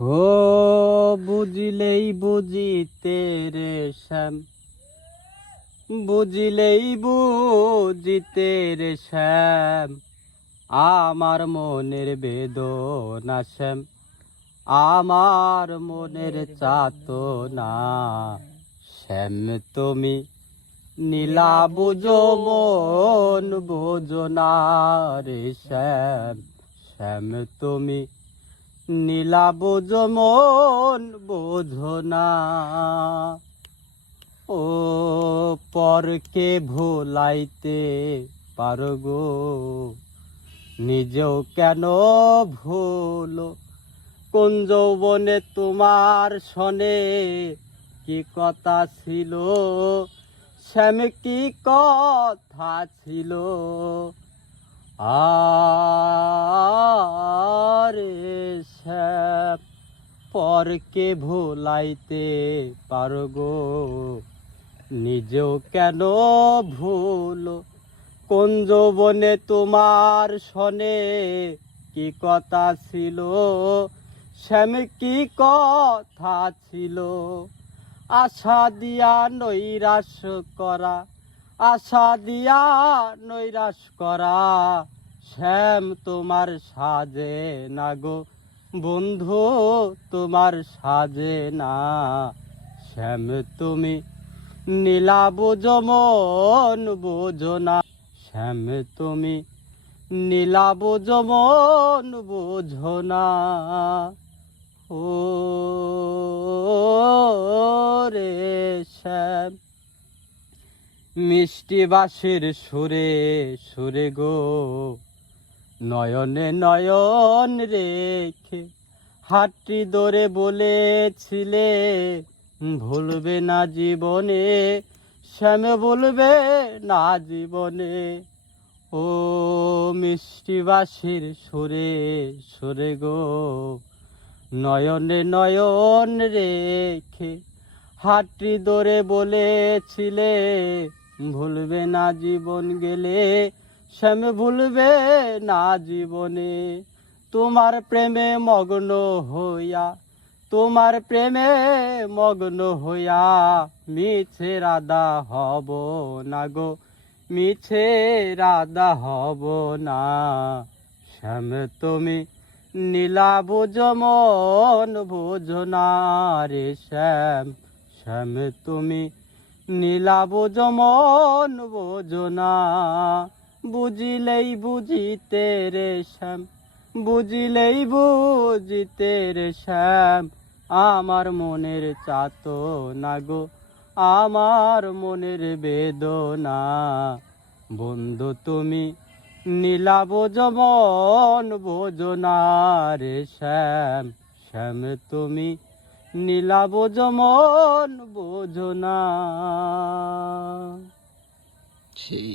ও বুঝিলেই বুঝিতে রে শ্যাম, বুঝিলেই বুঝিতে রে শ্যাম, আমার মনের বেদনা শ্যাম, আমার মনের চাতনা শ্যাম তুমি নীলা বুঝো মন বোঝো না রে শ্যাম, শ্যাম তুমি নীলা বুঝো মন বোঝো না। ও পরকে ভুলাইতে পারো গো, নিজেও কেন ভুলো? কোন যৌবনে তোমার সনে কি কথা ছিল শ্যাম, কি কথা ছিল? আরে শ্যাম পরকে ভুলাইতে পারো গো, নিজেও কেন ভুলো? কোন যৌবনে তোমার সনে কি কথা ছিল শ্যাম, কি কথা ছিল? আশা দিয়া নৈরাশ করা, আশা দিয়া নৈরাশ করা শ্যাম তোমার সাজে না গো বন্ধু, তোমার সাজে না। শ্যাম তুমি নীলা বুঝো মন বোঝো না, শ্যাম তুমি নীলা বুঝো মন বোঝো না। ও রে শ্যাম মিষ্টি বাঁশির সুরে সুরে গো, নয়নে নয়ন রেখে হাতটি ধরে বলেছিলে ভুলবে না জীবনে শ্যাম, ভুলবে না জীবনে। ও মিষ্টি বাঁশির সুরে সুরে গো, নয়নে নয়ন রেখে হাতটি ধরে বলেছিলে ভুলবে না জীবন গেলে শ্যাম, ভুলবে না জীবনে। তোমার প্রেমে মগ্ন হইয়া, তোমার প্রেমে মগ্ন হইয়া মিছে রাধা হব না গো, মিছে রাধা হব না। শ্যাম তুমি নীলা বুঝো মন বুঝো না রে শ্যাম, শ্যাম তুমি নীলা বুঝো মন বোঝো না। বুঝিলেই বুঝিতে রে শ্যাম, বুঝিলেই বুঝিতে রে শ্যাম, আমার মনের চাতনা গো, আমার মনের বেদনা। বন্ধু তুমি নীলা বুঝো মন বোঝো না রে শ্যাম, শ্যাম তুমি নীলা বুঝো মন বোঝো না। সেই